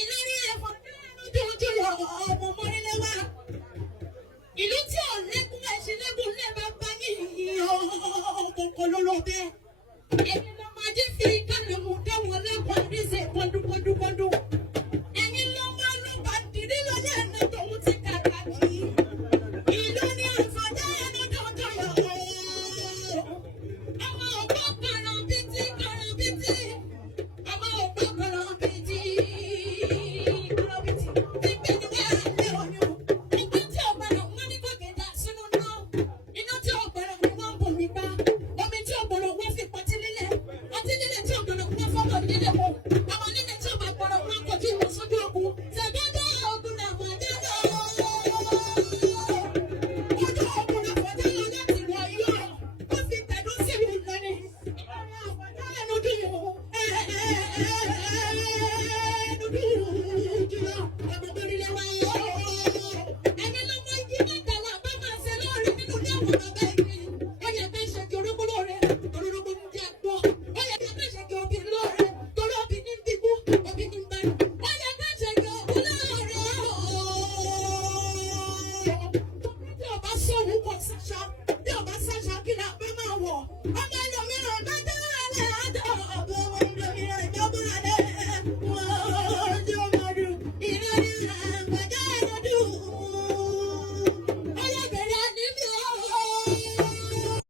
Ìlérí ẹ̀fọ́ lójoojúmọ́ ọmọ mọ́rílẹ́wà. Ìlú tí ò lẹ́kùn ẹ̀ṣin lẹ́kùn lẹ́bàá bá ní kòkó lóró bẹ́ẹ̀. Ẹni ló máa jẹ́ fi kálọ̀ mú dáwọ́ lápá ní ṣe pọ́ndún.